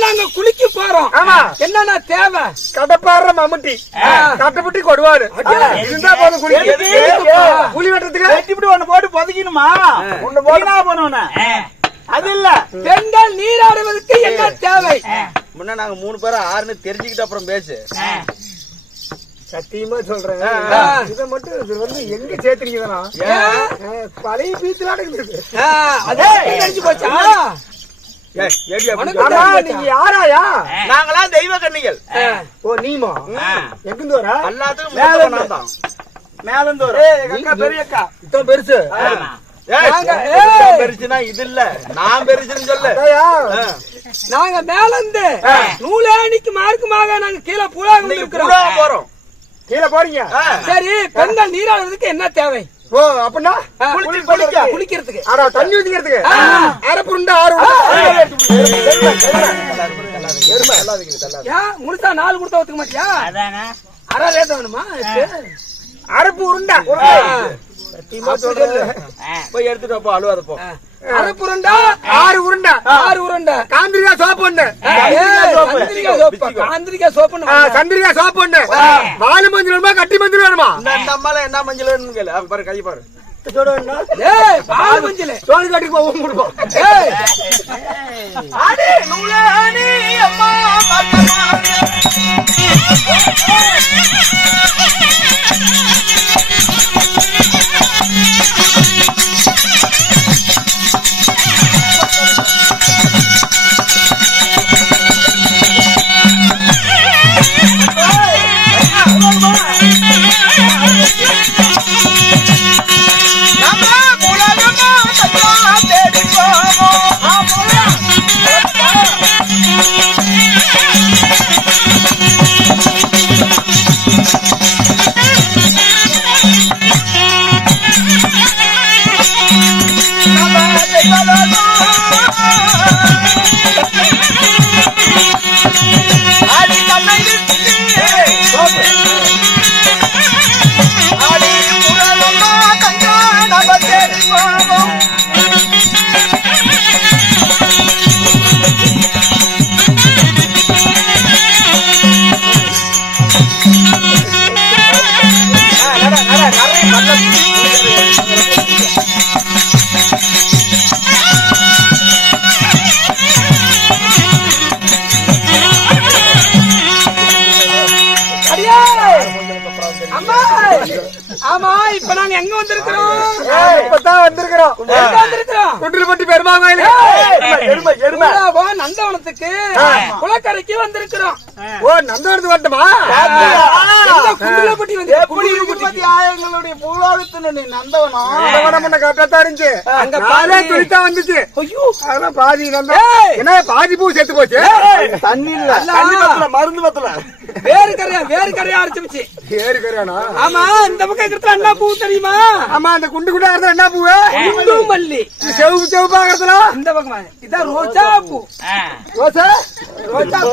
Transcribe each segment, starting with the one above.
நாங்க குளிக்க போறோம். என்னன்னா தேவை கடப்பாடுற மம்முட்டி கட்டப்பட்டி கொடுவாரு இருந்தா போதும். குழி வெட்டுறதுக்கு ஒண்ணு போட்டு பொதுக்கணுமா? ஒண்ணு போனா போனோன்னு அது இல்ல. பெண்கள் நீராடுவதற்கு என்ன தேவை? முன்ன நாங்க 3 பேரும் 6ன்னு தெரிஞ்சுக்கிட்டு அப்புறம் பேசு. சத்தியமா சொல்றேன், இதை மட்டும் இது வந்து எங்க சேர்த்துறீங்கன்னா பழைய பீச்சுல இருக்குது. நினைச்சு போச்சா? நீங்க யாராயா? நாங்களாம் தெய்வ கன்னிகள். ஓ நீமா எங்கிருந்து வர? எல்லாத்துக்கும் மேலிருந்து வர. பெரியக்கா இதான் பெருசு. பெருசுனா இது இல்ல, நான் பெருசுன்னு சொல்லு. நாங்க மேல இருந்து நூலேணிக்கு மார்க்கமாக நாங்க கீழே புலாக போறோம். கீழே போறீங்க. சரி, பெண்கள் நீராடுறதுக்கு என்ன தேவை? ஓ அப்படின்னா குளிக்கிறதுக்கு, தண்ணி ஊத்திக்கிறதுக்கு அரைப்புருண்டா 6 முழுசா 4 கொடுத்தா ஒத்துக்க மாட்டியா? அரை ரேட் வேணுமா? அரைப்பு உருண்டா போய் எடுத்துட்டு அழுவாத போ. அரைப்பு உருண்டா 6 உருண்டா. 6 உருண்டை காந்திரிகா சோப்பு ஒண்ணு, காந்திரிகா சோப்பு, சந்திரிகா சோப்பு ஒண்ணு. வாலு மஞ்சள் வேணுமா கட்டி மஞ்சள் வேணுமா? இந்த அம்மால என்ன மஞ்சள் வேணும்னு கேளு. பாரு கை பாரு. மஞ்சள் தோல் கட்டி போவோம் கொடுப்போம். ஆமா, இப்ப நாங்க எங்க வந்திருக்கிறோம்? இப்பதான் வந்திருக்கிறோம். குண்டில்பட்டி பெருமாள் நந்தவனத்துக்கு குளக்கரைக்கு வந்திருக்கிறோம். ஓ நந்தவனத்துக்கு வரட்டுமா? குண்டில்பட்டி வந்து எங்களுடைய பூலோகத்துல நீ நந்தவனம் கரெக்டா இருந்துச்சு. அங்க பாலே துளித்தா வந்துச்சு. அதெல்லாம் பாதி என்ன பாதி பூ செத்து போச்சு. தண்ணி இல்ல, மருந்து பத்தல. வேறு கரையா அரைச்சு. வேறு கரையானா? ஆமா, இந்த பக்கம் இருக்கிறது என்ன பூ தெரியுமா? ஆமா, அந்த குண்டு குண்டா இருக்கிறது என்ன பூ? குண்டு மல்லி. செவப்பு செவப்பா இருக்கிறதுல இந்த பக்கம் இதான் ரோஜா பூ. ரோஜா ரோஜா பூ.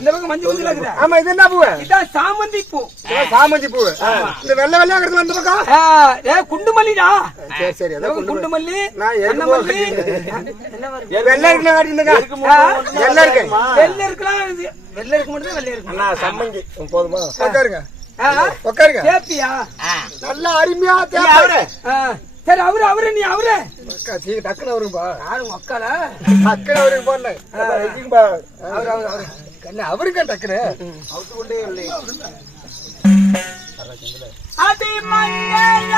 இந்த பக்கம் மஞ்சள் மஞ்சள் இருக்குது. ஆமா, இது என்ன பூ? இதான் சாமந்தி பூ. சாமந்தி பூ. இந்த வெள்ளை வெள்ளையா இருக்கிறது அந்த பக்கம் குண்டு மல்லிடா. சரி சரி, குண்டு மல்லி. வெள்ளை சம்மங்கி போதுமா? உட்காருங்க உட்காருங்க. நல்லா அருமையா சரி, அவரு நீ அவரு டக்குனு அவருப்பா. யாரும் மக்கால டக்குனு அவருக்கு போன அவருக்கா டக்குனு அவுத்து கொண்டே இல்லை. அதி மஞ்சள்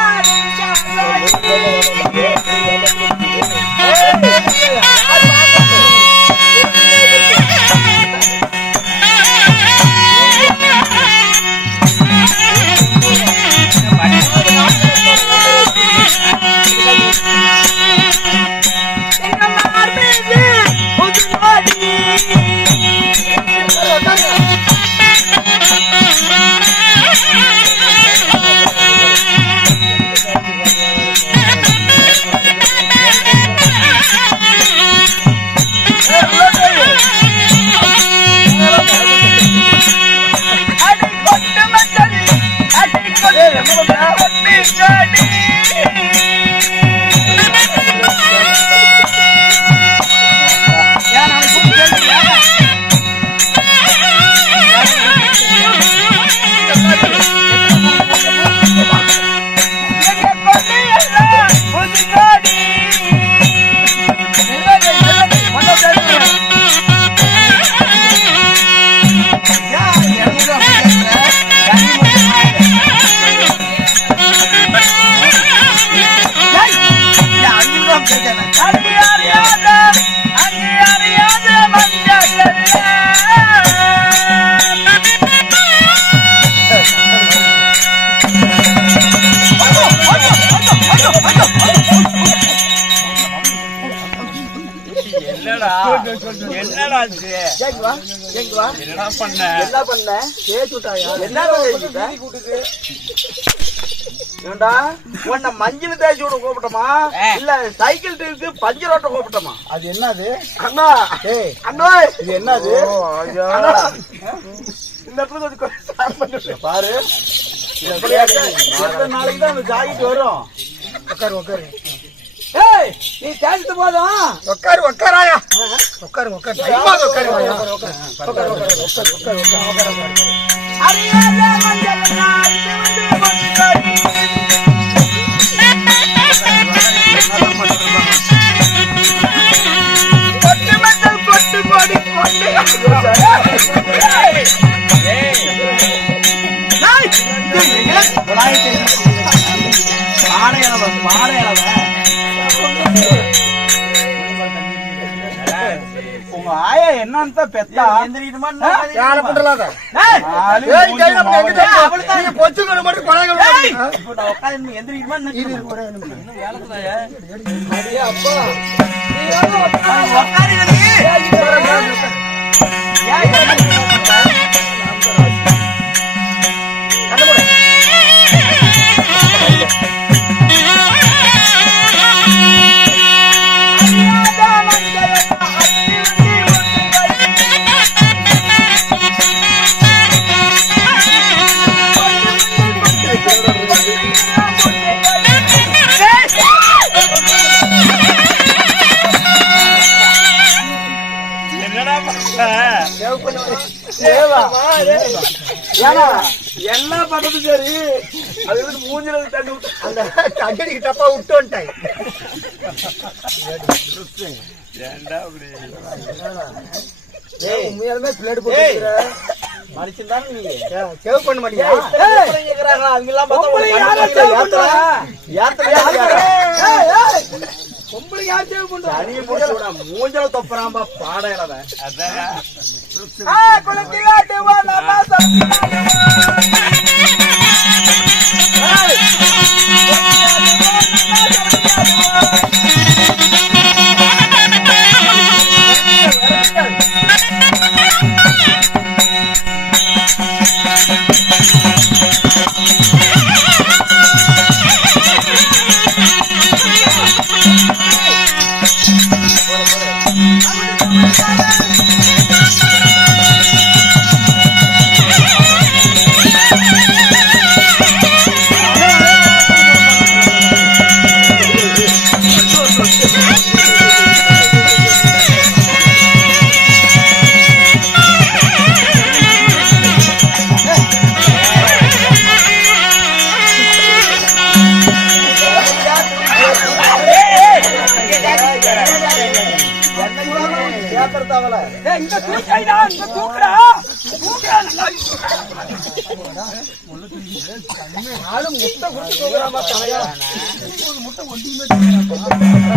என்னடா ஆச்சு? என்ன பண்ண? தேய்ச்சு விட்டாயா? என்ன கூட்டுது? ஏண்டா உன்னை மஞ்சள் தேய்ச்சி விட கூப்பிட்டோமா இல்ல சைக்கிள் டீருக்கு பஞ்சர் ஓட்ட கூப்பிட்டோமா? அது என்னது அண்ணா ஏய் அண்ணா இது என்னது அண்ணா, இந்த இடத்துல கொஞ்சம் ஸ்டார்ட் பண்ணு பாரு. எத்தனை நாளைக்கு தான் அந்த ஜாக்கெட் வரும்? உட்காரு ஏய் நீ தேய்ச்சிட்டு போதும் உட்காராயா உட்காரு தைமா உட்காருவாயா உட்காரு அறியாத மஞ்சள் நாய் கொட்டு மஞ்சள் கொட்டு கொடி கொண்டு உங்க ஆயா என்னன்னு பெத்தா யாரை பண்றலாத பொச்சுக்கணும் மட்டும் அப்பா என்ன பண்றது சரி அது மூஞ்சில தண்ணி விட்டு அந்த தண்ணி டப்பா விட்டு வந்துட்டாய் உண்மையாலுமே பிளேட் போட்டு மனுஷன் தானே நீங்க சேவ் பண்ண மாட்டீங்க அவங்க எல்லாம் பொம்பளை யார் சேவ் பண்றா மூஞ்சல தொப்புறாம்பா பாட இளவன் முட்டை கொடுத்து போகிறாமா தலையா முட்டை ஒண்டியுமே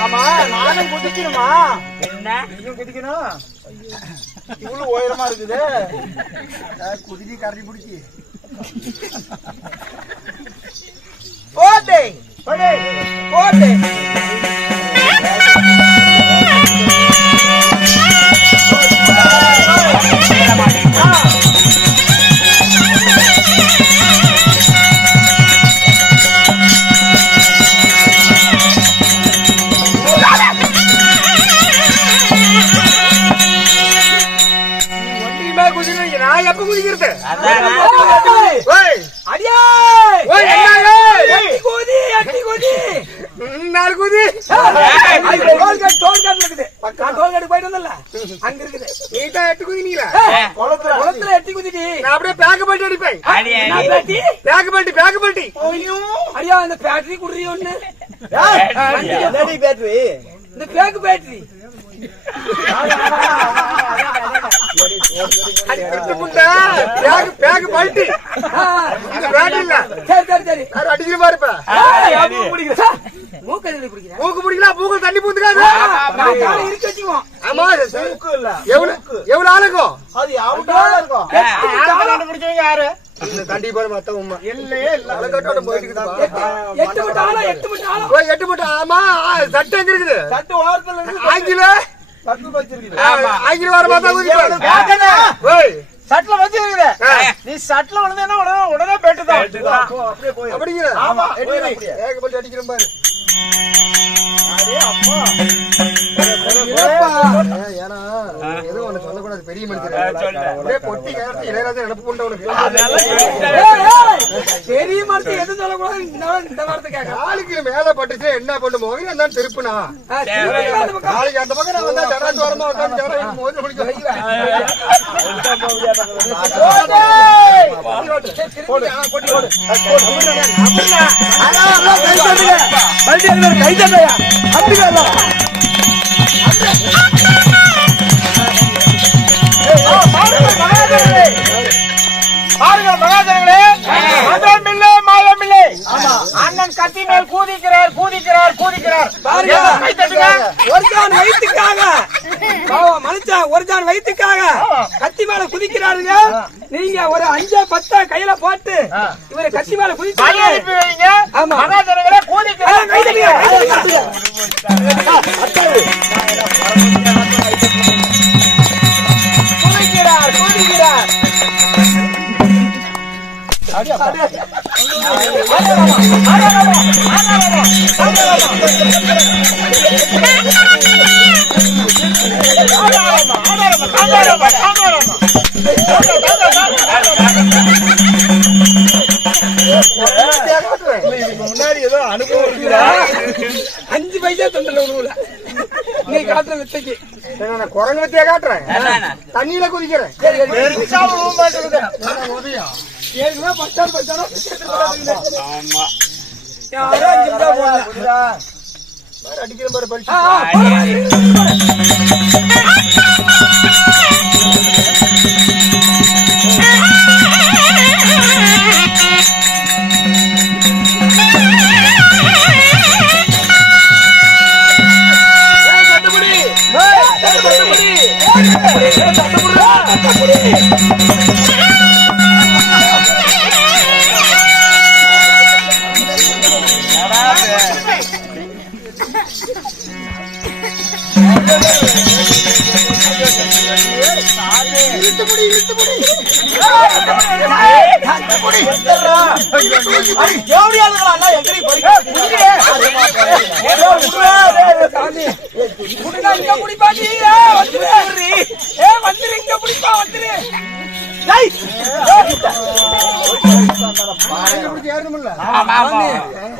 ஆமா நானும் குதிக்கணுமா? என்ன குதிக்கணும்? இவ்வளவு உயரமா இருக்குது. குதிரை கரடி பிடிச்சி போட்டே போட்டே நான் எப்ப குதிக்கிறது அங்க இருக்குது நீட்டா எட்டு குதினீங்களா குளத்துல எட்டி குதிடி நான் அப்படியே பேக்க பல்ட்டி அடிப்பேன் பேக்க பல்ட்டி அடியா இந்த பேட்டரி குடுறி ஒண்ணு பேட்டரி இந்த பேக்கு பேட்டரி பேக்கு பல்ட்டி இந்த பேட்டரி இல்ல சரி சரி சரி அடிக்கிற மாதிரி இருப்ப மூக்கு பிடிக்கிறேன் மூக்கு பிடிக்கலாம் மூக்கு தண்ணி பூந்துக்காது இருக்கு வச்சுக்குவோம் ஆமா மூக்கு இல்ல எவ்வளவு ஆளுக்கும் அது எவ்வளவு இருக்கும் பிடிச்சவங்க யாரு இந்த தண்டி பாரு மத்த உண்மை இல்லையே இல்ல அலக்கட்டோட போயிட்டு இருக்குதுப்பா. 8 மணி ஆளா 8 மணி ஆளா போய் 8 மட்டும் ஆமா சட்டை எங்க இருக்குது சட்டு ஓரத்துல இருந்து ஆங்கில சட்டு வச்சிருக்குது ஆங்கில வர பார்த்தா ஊதிப்பாரு ஓய் சட்ல வச்சிருக்குது நீ சட்ல விழுந்தேன்னா உடனே பெட்டுதான் அப்படியே போய் அப்படிங்கிற ஆமா ஏகப்பட்டு அடிக்கிறேன் பாரு அரே அப்பா ஏன்னா எதுவும் ஒண்ணு சொல்லக்கூடாது பெரிய மனுஷன் பொட்டி கேட்டு இளையராஜா நினப்பு கொண்ட உனக்கு பெரிய மரத்து எது சொல்லக்கூடாது இந்த வார்த்தை கேட்க நாளைக்கு மேல பட்டுச்சு என்ன பண்ணு மோகன் என்ன திருப்புனா நாளைக்கு அந்த பக்கம் நான் வந்தா ஜடாத்து வரமா உட்காந்து ஜடா மோதிரம் பிடிக்க கை தட்டையா அப்படியா பாருங்க மகாஜனங்களே மதமில்லை மாயமில்லை அண்ணன் கத்தி மேல் கூதிக்கிறார் கூதிக்கிறார் கூதிக்கிறார் பாருங்க கை தட்டுங்க ஒரு ஜான் வயிற்றுக்காக மனுஷன் ஒரு ஜான் வயிற்றுக்காக கத்தி மேல குதிக்கிறாருங்க நீங்க ஒரு 5-10 கையில போட்டு இவரை கத்தி மேல கை குதிக்கிறாரு அனுப்பி வைங்க ஆமா. மகாஜனங்களே கூதிக்கிறார் கை தட்டுங்க, கை தட்டுங்க. கூதிக்கிறார் கூதிக்கிறார் முன்னாடி ஏதோ அனுபவம் இருக்குதா 5 பைசா தொண்டல உருவல நீ காட்டுற வித்தைக்கு நான் குரங்கு வத்தியா காட்டுறேன் தண்ணியில குதிக்கிறேன் ஏற்கனவே பச்சாரோ யாரோ 5 ரூபா போடல அடிக்கிற பாரு பரிசு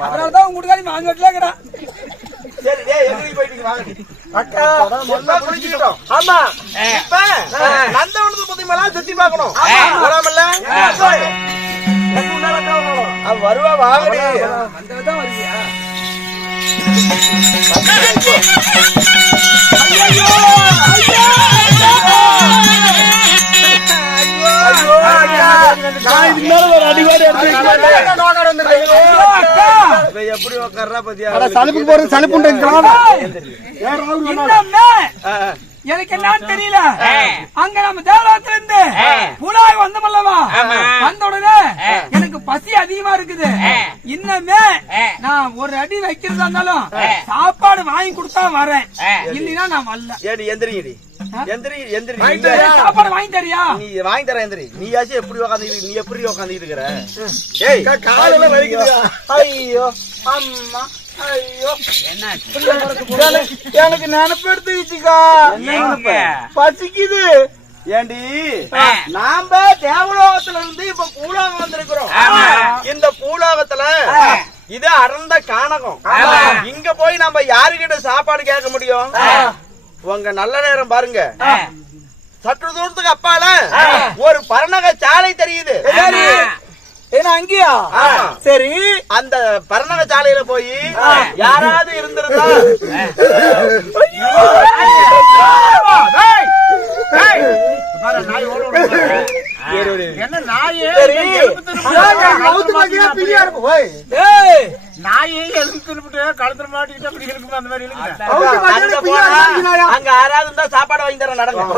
அதனாலதான் உங்க வீட்டுக்காரி மாங்க வீட்டுல சரி எதிரி போயிட்டு வாங்க அக்கா நல்லா புரிஞ்சுக்கிட்டோம் ஆமா இப்ப நந்தவனத்து புத்திமெல்லாம் சுத்தி பார்க்கணும் வராமல்ல அவ வருவா வாங்கடி வந்ததான் வருவியா எப்படி உட்கார்றா பத்தியா சலுப்பு போறது சலுப்புன்ற எனக்கு என்னன்னு தெரியல அங்க நம்ம தேவலோகத்துல இருந்து புலாய் வந்தமல்லவா வந்த உடனே எனக்கு பசி அதிகமா இருக்குது இன்னமே நான் ஒரு அடி வைக்கிறதா இருந்தாலும் சாப்பாடு வாங்கி கொடுத்தா வரேன் இல்லைன்னா நான் வரல ஏடி எந்திரிங்கடி எந்திரி எந்திரி சாப்பாடு வாங்கி தரியா நீ வாங்கி தர எந்திரி நீயாச்சும் எப்படி உட்காந்து நீ எப்படி உட்காந்துட்டு இருக்கிற ஏய் காலையில வலிக்குதுடா ஐயோ அம்மா ஐயோ எனக்கு நினைப்பு எடுத்துக்கிச்சுக்கா பசிக்குது ஏண்டி நாம தேவலோகத்துல இருந்து இப்ப பூலோகம் வந்திருக்கிறோம் இந்த பூலோகத்துல இது அடர்ந்த கானகம் இங்க போய் நம்ம யாருகிட்ட சாப்பாடு கேட்க முடியும் உங்க நல்ல நேரம் பாருங்க சற்று தூரத்துக்கு அப்பால ஒரு பரணக சாலை தெரியுது ஏன்னா அங்கேயா சரி அந்த பரணக சாலையில போய் யாராவது இருந்திருந்தா என்ன நாயே நாயே எழுந்து கழுத்துல மாட்டிக்கிட்டு அப்படி இருக்கும் அந்த மாதிரி அங்க யாராவது இருந்தா சாப்பாடு வாங்கி தர நடக்கும்